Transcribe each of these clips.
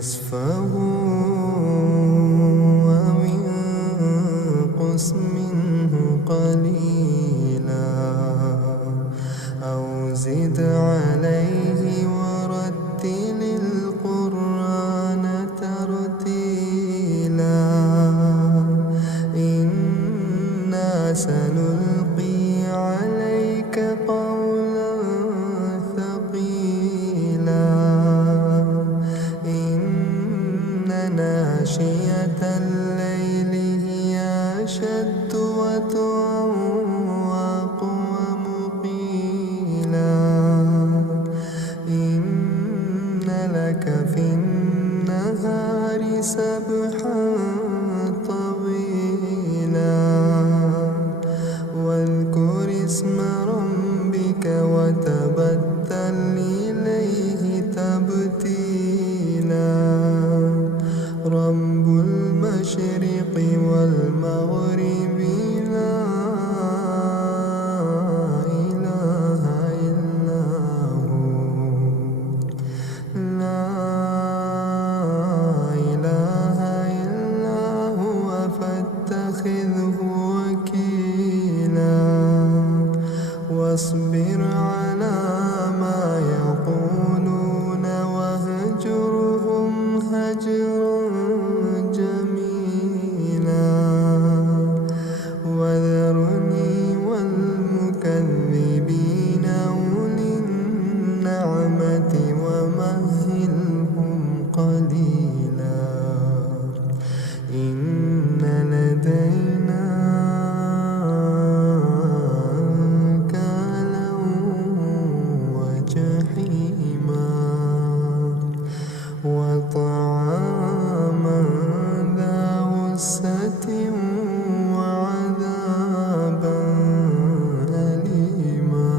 نصفه أو انقص منه قليلا أو زد عليه ورتل القرآن ترتيلا إنا سنلقي عليك قولا ثقيلا إن ناشئة الليل هي أشد وطئا وأقوم قيلا إن لك في النهار سبحا طويلا واذكر اسم ربك وتبتل إليه تبتيلا رب المشرق والمغرب لا إله إلا هو لا إله إلا هو فاتخذه وكيلا واصبر على ما يقولون واهجرهم هجرا جميلا وذرني والمكذبين أولي النعمة ومهلهم قليلا إن لدينا أنكالا وجحيما وطعاما ذا غصة وعذابا أليما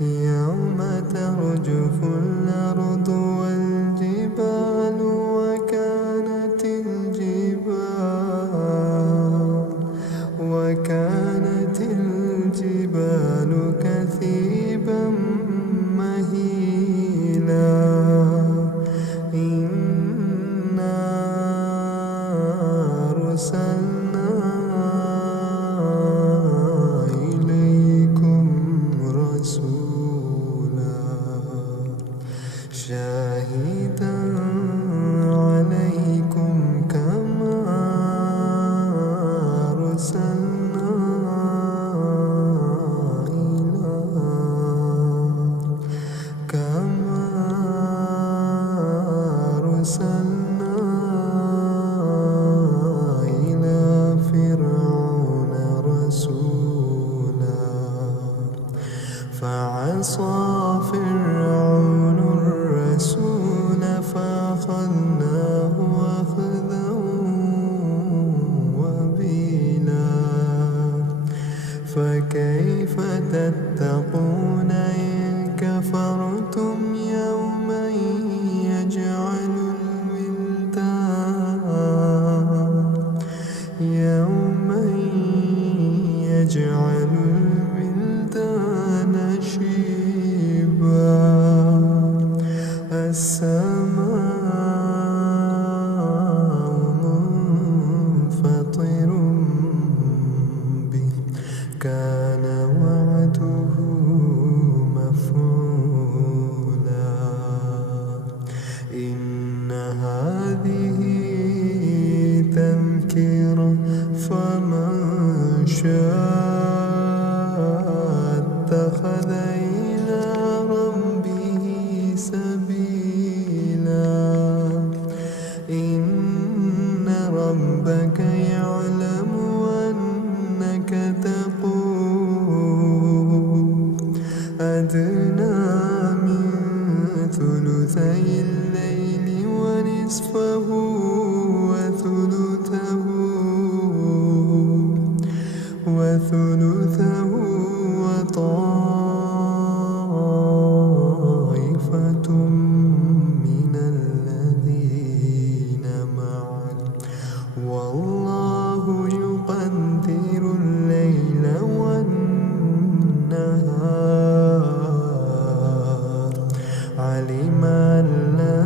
يوم ترجف الأرض والجبال وكانت الجبال كثيبا مهيلا إنا أرسلنا إليكم رسولا شاهدا عليكم كما أرسلنا إلى فرعون رسولا فعصى فرعون الرسول فأخذناه أخذا وبيلا فكيف تتقون إن كفرتم يوما يجعل الولدان شيبا السماء منفطر به كان وعده مفعولا إن هذه تذكرة فمن شاء اتخذ إلى ربه سبيلا إن ربك يعلم أنك تقوم أدنى من ثلثي الليل ونصفه وثلثه وطائفة من الذين معك والله يقدر الليل والنهار علم أن لا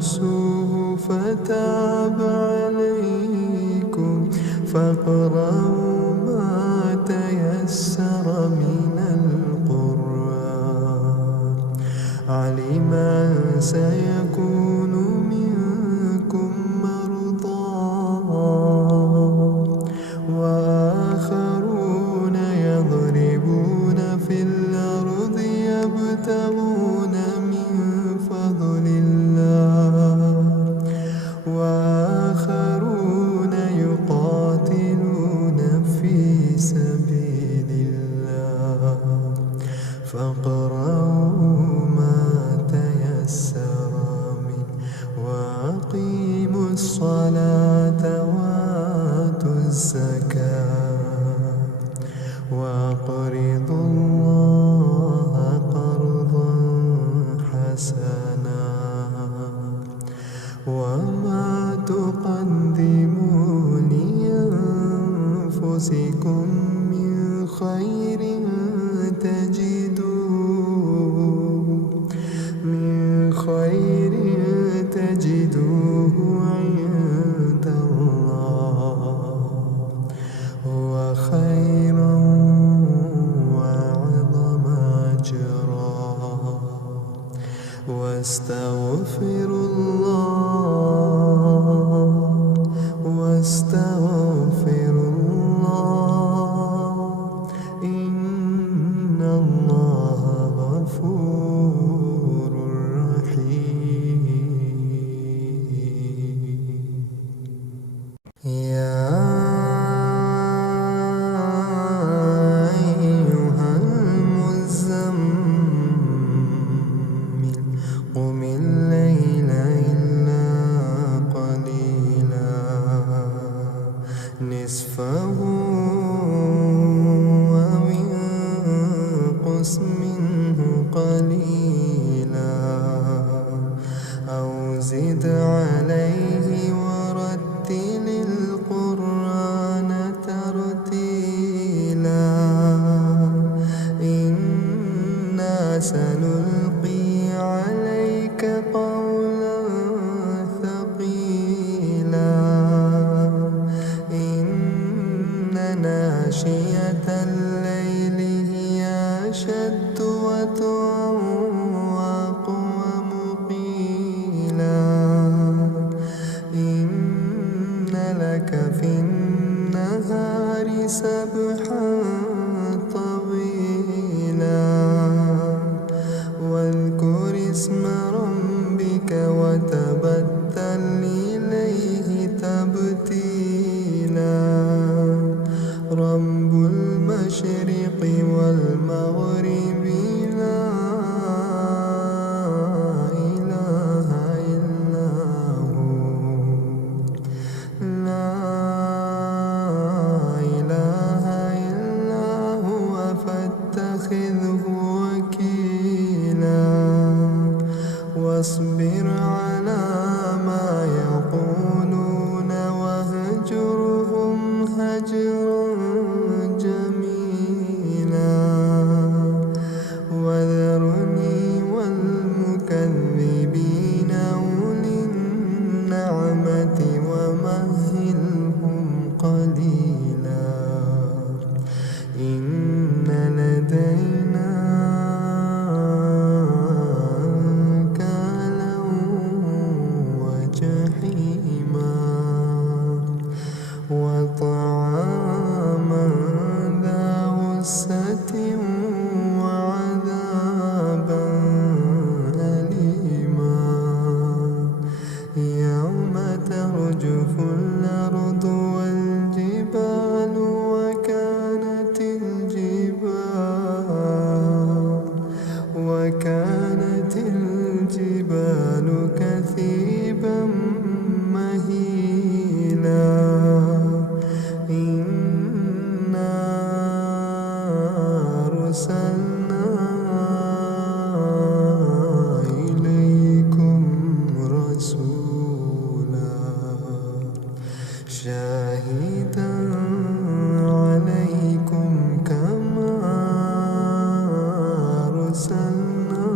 تحصوه فتاب عليكم فاقرأوا ما تيسر من القرآن. علم أن سيكون منكم مرضى وآخرون يضربون في الأرض يبتغون من فضل الله وآخرون يقاتلون في سبيل الله فاقرأوا ما تيسر منه وأقيموا الصلاة وآتوا الزكاة وأقرضوا الله قرضا حسنا وما تقدموا لأنفسكم من خير تجدوه عند الله هو خيرا وأعظم أجرا واستغفروا الله إن الله غفور رحيم. يا أيها المزمل قم الليل إلا قليلا نصفه أو انقص منه قليلا أو زد عليه ورتل القرآن ترتيلا إنا سنلقي عليك قولا ثقيلا إن ناشئة الليل هي أشد وطئا وأقوم قيلا إن لك في النهار سبحا طويلا واذكر اسم ربك وتبتل إليه تبتيلا رب المشرق والمغرب لا إله إلا هو فاتخذه وكيلا واصبر على ما يقولون واهجرهم هجرا جميلا وذرني والمكذبين أولي النعمة ومهلهم قليلا إن لدينا أنكالا وجحيما وطعاما ذا غصة وعذابا أليما يوم ترجف الأرض والجبال وكانت الجبال كثيبا مهيلا إنا أرسلنا إليكم رسولا شاهدا عليكم كما أرسلنا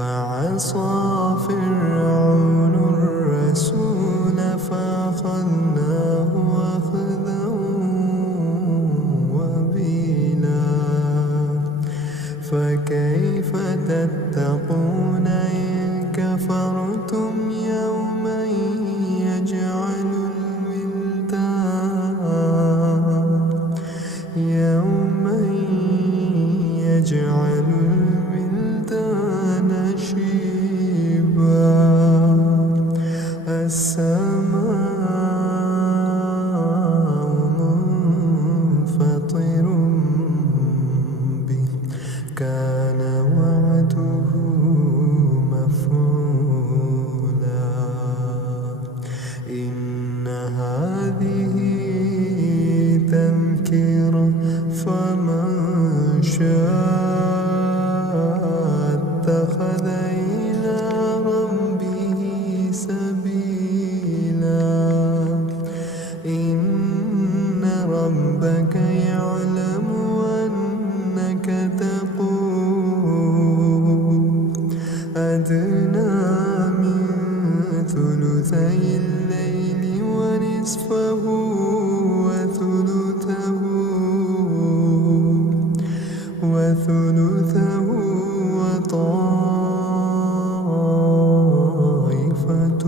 فعصى فرعون الرسول فأخذناه أخذا وبيلا فكيف تتقون إن كفرتم يوما يجعل الولدان شيبا السماء منفطر به كان وعده مفعولا إن هذه تذكرة فمن شاء اتخذ إلى ربه سبيلا إن ربك يعلم أنك تقوم أدنى من ثلثي الليل ونصفه وثلثه وطائفة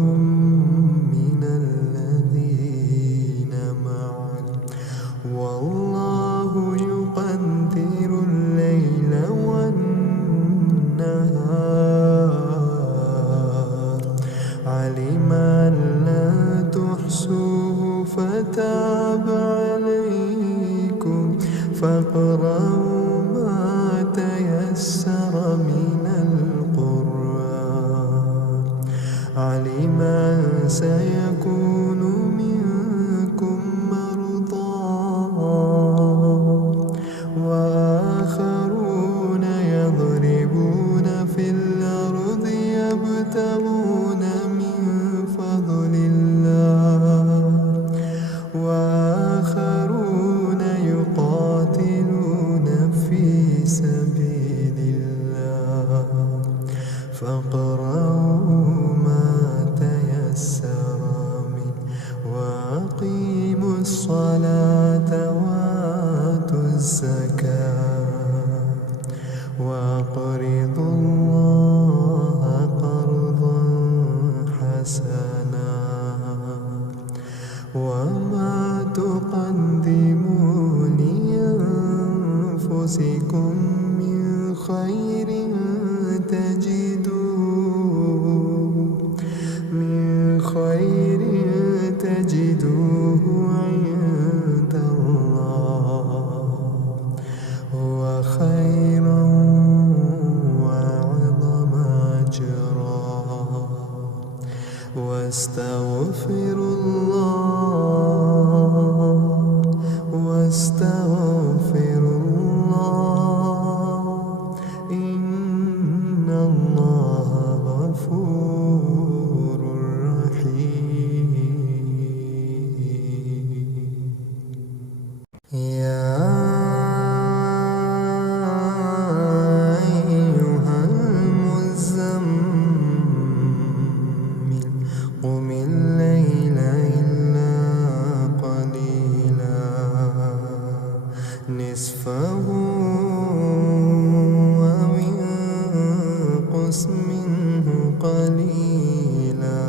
من الذين معك والله يقدر الليل والنهار علم أن لا تحصوه فتاب عليكم فاقرؤوا تيسر من القرآن علم أن سيكون منكم مرضى وآخرون يضربون في الأرض يبتغون من فضل الله وآخرون يقاتلون في سبيل الله فاقرؤوا ما تيسر منه وأقيموا الصلاة وآتوا الزكاة وأقرضوا الله قرضا حسنا وما تقدموا لأنفسكم من خير تجدوه عند الله هو خيرا وأعظم أجرا واستغفروا الله إن الله غفور رحيم يا أيها المزمل قم الليل إلا قليلا نصفه أو انقص منه قليلا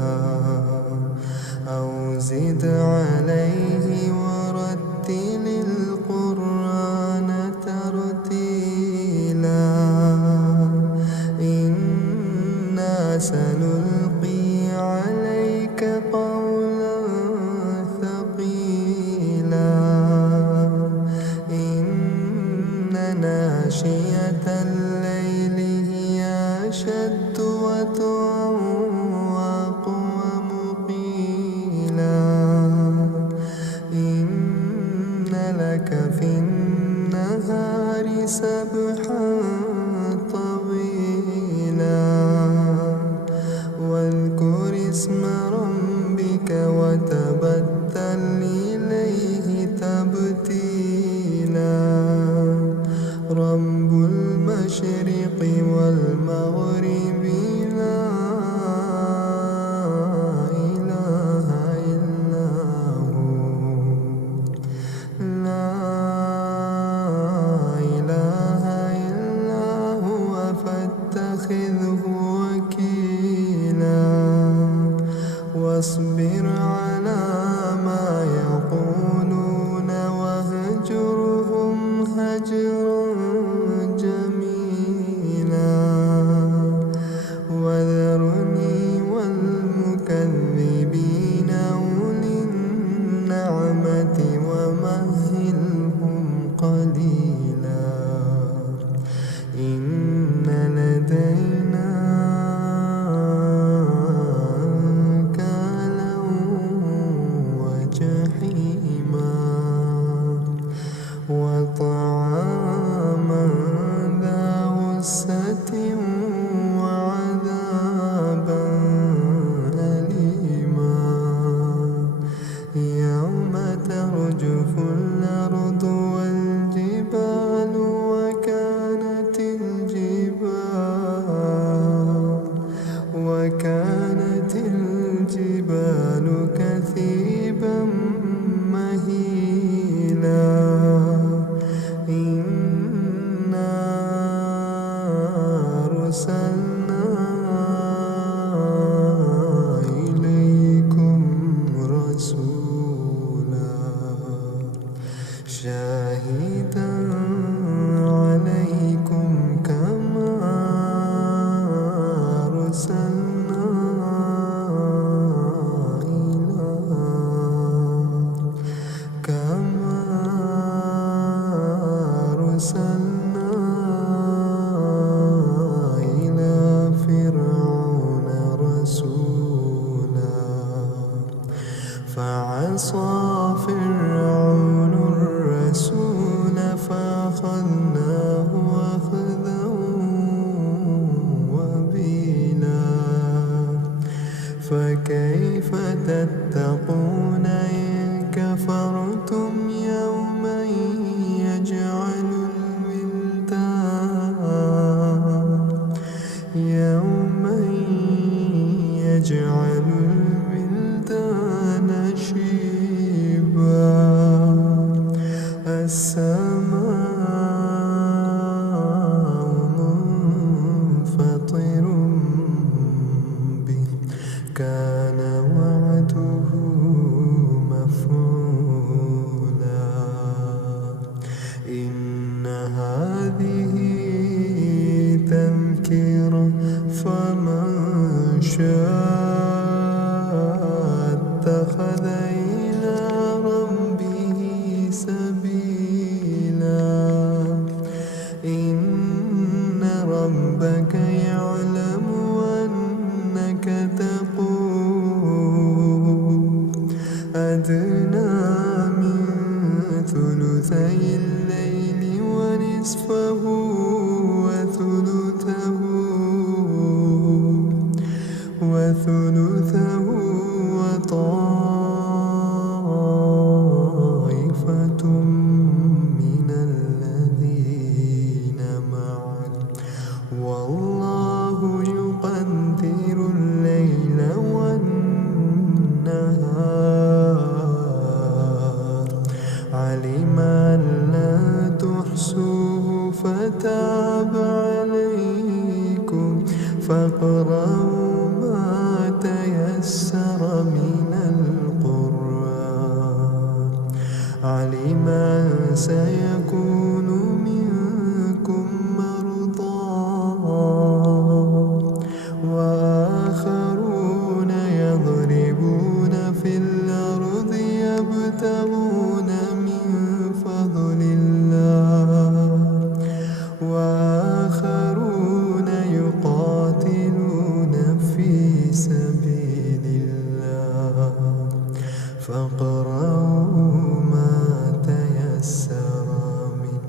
أو زد عليه ورتل القرآن ترتيلا إنا سنلقي عليك قولا ثقيلا إن ناشئة الليل هي أشد وطئا وأقوم قيلا إن لك في النهار سبحا طويلا واذكر اسم ربك وتبتل إليه تبتيلا رب المشرق والمغرب واتخذه وكيلا واصبر على ما يقولون واهجرهم هجرا جميلا وذرني والمكذبين أولي النعمة ومهلهم قليلا إن لدينا أنكالا وجحيما وطعاما ذا غصة وعذابا أليما يوم ترجف الأرض والجبال وكانت الجبال كثيبا مهيلا إنا أرسلنا إليكم رسولا شاهدا عليكم كما أرسلنا إلى فرعون رسولا فعصى فرعون الرسول فأخذناه أخذا وبيلا فكيف تتقون إن كفرتم يوما يجعل الولدان شيبا السماء منفطر به كان وعده مفعولا إن هذه تذكرة فمن شاء اتخذ إلى ربه سبيلا إن ربك يعلم أنك تقوم أدنى من ثلثي الليل ونصفه وثلثه وطائفة من الذين معك والله يقدر الليل والنهار علم أن لا تحصوه فتاب عليكم فاقرؤوا ما تيسر من القرآن علم أن سيكون منكم مرضى وآخرون يضربون في الأرض يبتغون من فضل الله وآخرون يقاتلون في سبيل الله فاقرؤوا ما تيسر منه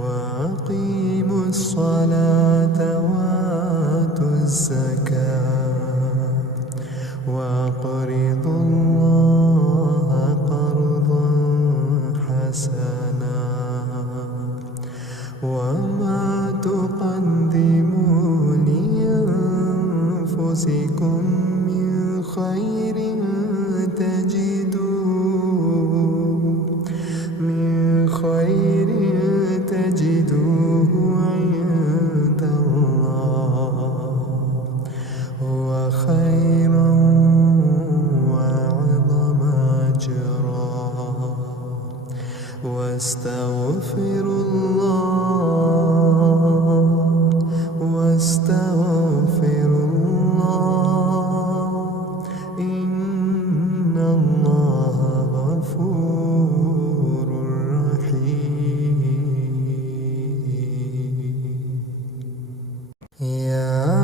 وأقيموا الصلاة وآتوا الزكاة وأقرضوا الله قرضا حسنا وما تقدموا لأنفسكم من خير تجدوه عند الله أستغفر الله إن الله غفور رحيم. يا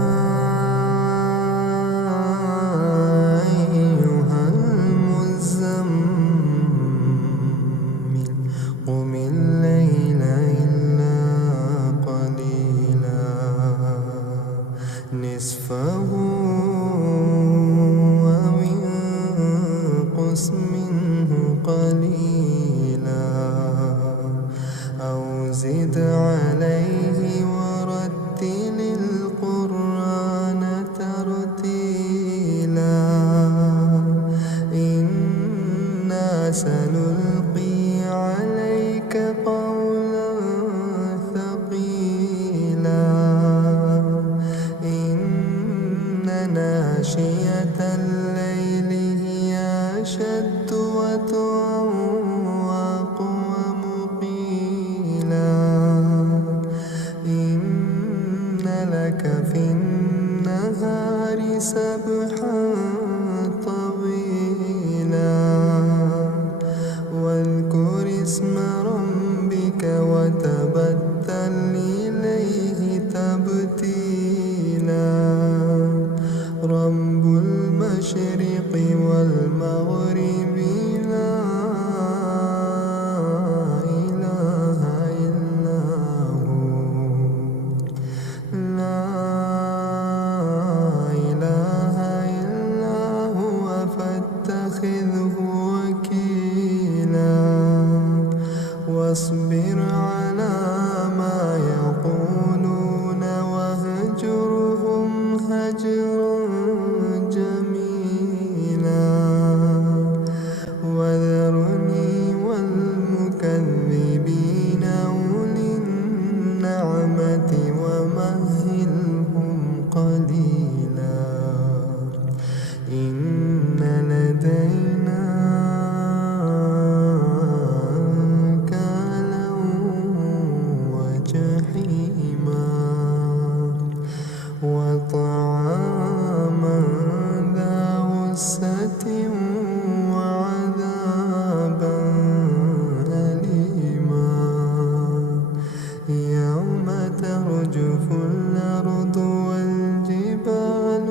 أيها المزمل قم الليل إلا قليلا نصفه أو انقص منه قليلا أو زد عليه ورتل القرآن ترتيلا إنا سنلقي عليك قولا ثقيلا إن ناشئة الليل هي أشد وطئا وأقوم قيلا إن لك في النهار سبحا طويلا واذكر اسم ربك وتبتل إليه تبتيلا رب المشرق والمغرب لا إله إلا هو لا إله إلا هو فاتخذه وكيلا واصبر على ما يقولون واهجرهم هجرا جميلا وذرني والمكذبين أولي النعمة ومهلهم قليلا إن لدينا أنكالا وجحيما وطعاما ذا غصة وعذابا أليما يوم ترجف الأرض والجبال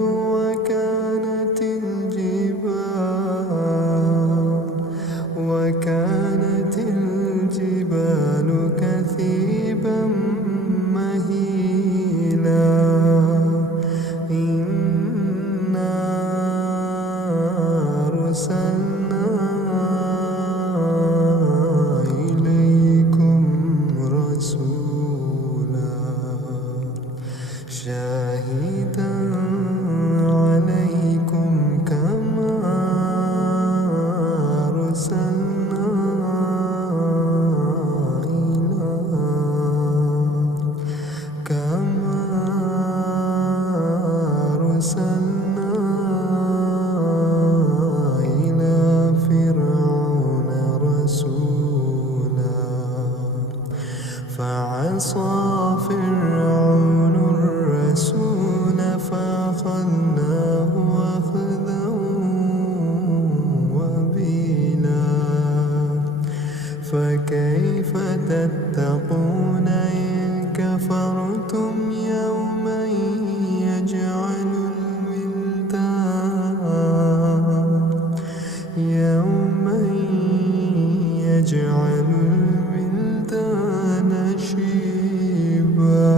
وكانت الجبال كثيبا مهيلا إنا أرسلنا إليكم رسولا شاهدا عليكم كما أرسلنا إلى فرعون رسولا فعصى فرعون الرسول فأخذناه أخذا وبيلا فكيف تتقون إن كفرتم يوما يجعل الولدان شيبا